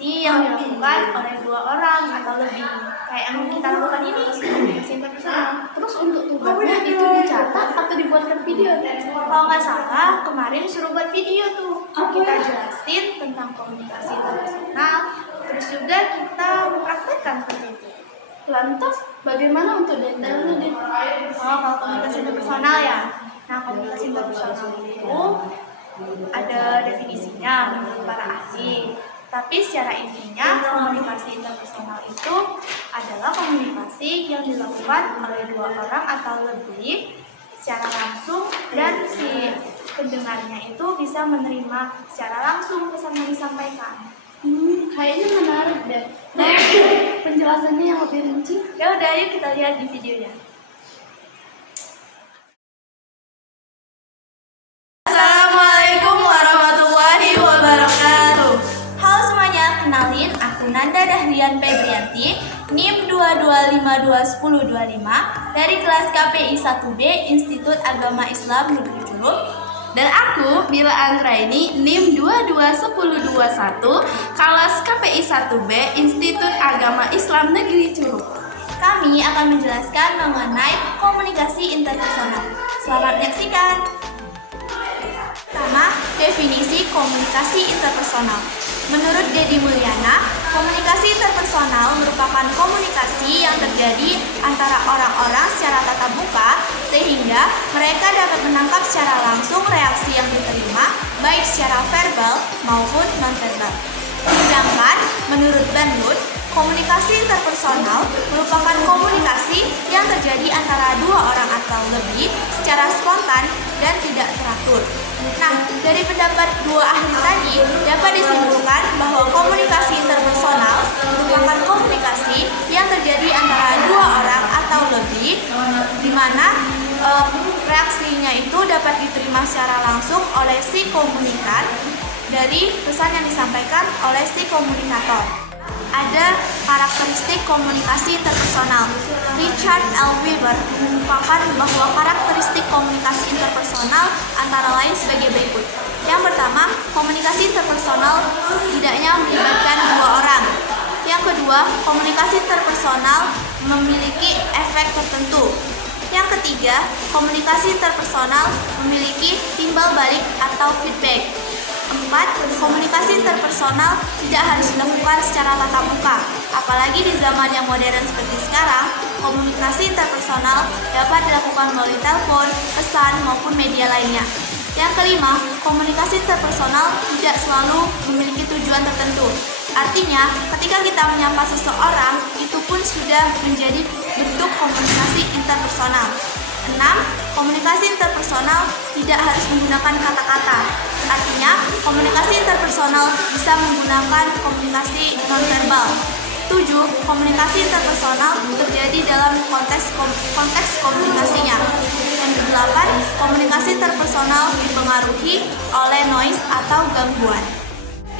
komunikasi yang dilakukan oleh 2 orang atau lebih. Kayak yang kita lakukan ini, komunikasi interpersonal. Terus untuk tugasnya itu dicatat atau dibuatkan video? Kalau nggak salah, kemarin suruh buat video tuh. Kita jelasin tentang komunikasi interpersonal, terus juga kita mempraktekkan seperti itu. Lantas, bagaimana untuk detailnya? Kalau komunikasi interpersonal ya. Nah, komunikasi interpersonal itu ada definisinya menurut para ahli. Tapi secara intinya, komunikasi interpersonal itu adalah komunikasi yang dilakukan oleh 2 orang atau lebih secara langsung, dan si pendengarnya itu bisa menerima secara langsung pesan yang disampaikan. Kayaknya menarik deh. Nah, penjelasannya yang lebih rinci. Ya udah, yuk kita lihat di videonya. Assalamualaikum warahmatullahi wabarakatuh. Halo semuanya, kenalin aku Nanda Dahlian Febrianti, NIM 2252105 dari kelas KPI 1B Institut Agama Islam Negeri Curug. Dan aku Bila Anggraini, NIM 221021, kelas KPI 1B Institut Agama Islam Negeri Curug. Kami akan menjelaskan mengenai komunikasi interpersonal. Selamat menyaksikan. Pertama, definisi komunikasi interpersonal. Menurut Deddy Mulyana, komunikasi interpersonal merupakan komunikasi yang terjadi antara orang-orang secara tatap muka sehingga mereka dapat menangkap secara langsung reaksi yang diterima, baik secara verbal maupun non-verbal. Sedangkan menurut Bandwood, komunikasi interpersonal merupakan komunikasi yang terjadi antara 2 orang atau lebih secara spontan dan tidak teratur. Nah, dari pendapat 2 ahli tadi dapat disimpulkan bahwa komunikasi interpersonal merupakan komunikasi yang terjadi antara 2 orang atau lebih, di mana reaksinya itu dapat diterima secara langsung oleh si komunikan dari pesan yang disampaikan oleh si komunikator. Ada karakteristik komunikasi interpersonal. Richard L. Weber mengungkapkan bahwa karakteristik komunikasi interpersonal antara lain sebagai berikut. Yang pertama, komunikasi interpersonal setidaknya melibatkan 2 orang. Yang kedua, komunikasi interpersonal memiliki efek tertentu. Yang ketiga, komunikasi interpersonal memiliki timbal balik atau feedback. 4. Komunikasi interpersonal tidak harus dilakukan secara tatap muka. Apalagi di zaman yang modern seperti sekarang, komunikasi interpersonal dapat dilakukan melalui telepon, pesan, maupun media lainnya. Yang kelima, komunikasi interpersonal tidak selalu memiliki tujuan tertentu. Artinya, ketika kita menyapa seseorang, itu pun sudah menjadi bentuk komunikasi interpersonal. 6. Komunikasi interpersonal tidak harus menggunakan kata-kata. Artinya, komunikasi interpersonal bisa menggunakan komunikasi nonverbal. 7. Komunikasi interpersonal terjadi dalam konteks komunikasinya. Yang ke-8, komunikasi interpersonal dipengaruhi oleh noise atau gangguan.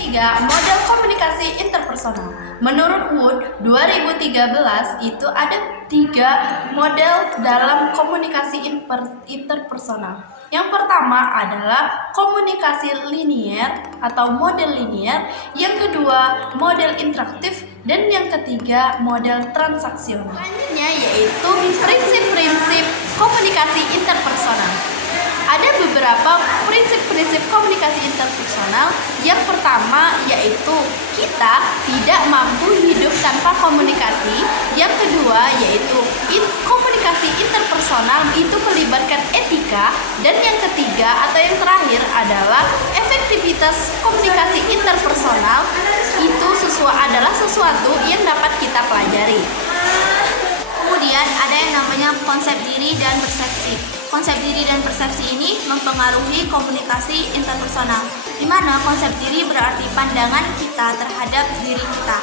3. Model komunikasi interpersonal. Menurut Wood 2013 itu ada 3 model dalam komunikasi interpersonal. Yang pertama adalah komunikasi linier atau model linier, yang kedua model interaktif, dan yang ketiga model transaksional. Selanjutnya yaitu prinsip-prinsip komunikasi interpersonal. Ada beberapa prinsip-prinsip komunikasi interpersonal. Yang pertama yaitu kita tidak mampu hidup tanpa komunikasi. Yang kedua yaitu komunikasi interpersonal itu melibatkan etika. Dan yang ketiga atau yang terakhir adalah efektivitas komunikasi interpersonal itu adalah sesuatu yang dapat kita pelajari. Kemudian ada yang namanya konsep diri dan persepsi. Konsep diri dan persepsi ini mempengaruhi komunikasi interpersonal, di mana konsep diri berarti pandangan kita terhadap diri kita.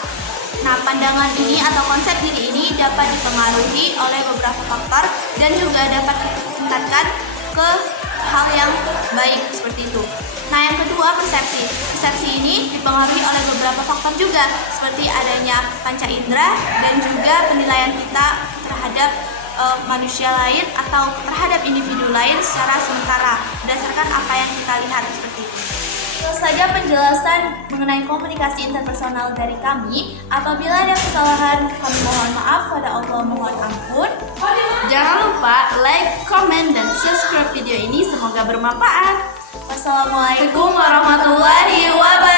Nah, pandangan ini atau konsep diri ini dapat dipengaruhi oleh beberapa faktor dan juga dapat ditingkatkan ke hal yang baik seperti itu. Nah, yang kedua persepsi. Persepsi ini dipengaruhi oleh beberapa faktor juga, seperti adanya panca indera dan juga penilaian kita terhadap manusia lain atau terhadap individu lain secara sementara berdasarkan apa yang kita lihat seperti itu. saja penjelasan mengenai komunikasi interpersonal dari kami. Apabila ada kesalahan, kami mohon maaf, pada Allah mohon ampun. Jangan lupa like, comment, dan subscribe video ini. Semoga bermanfaat. Wassalamualaikum Assalamualaikum warahmatullahi wabarakatuh.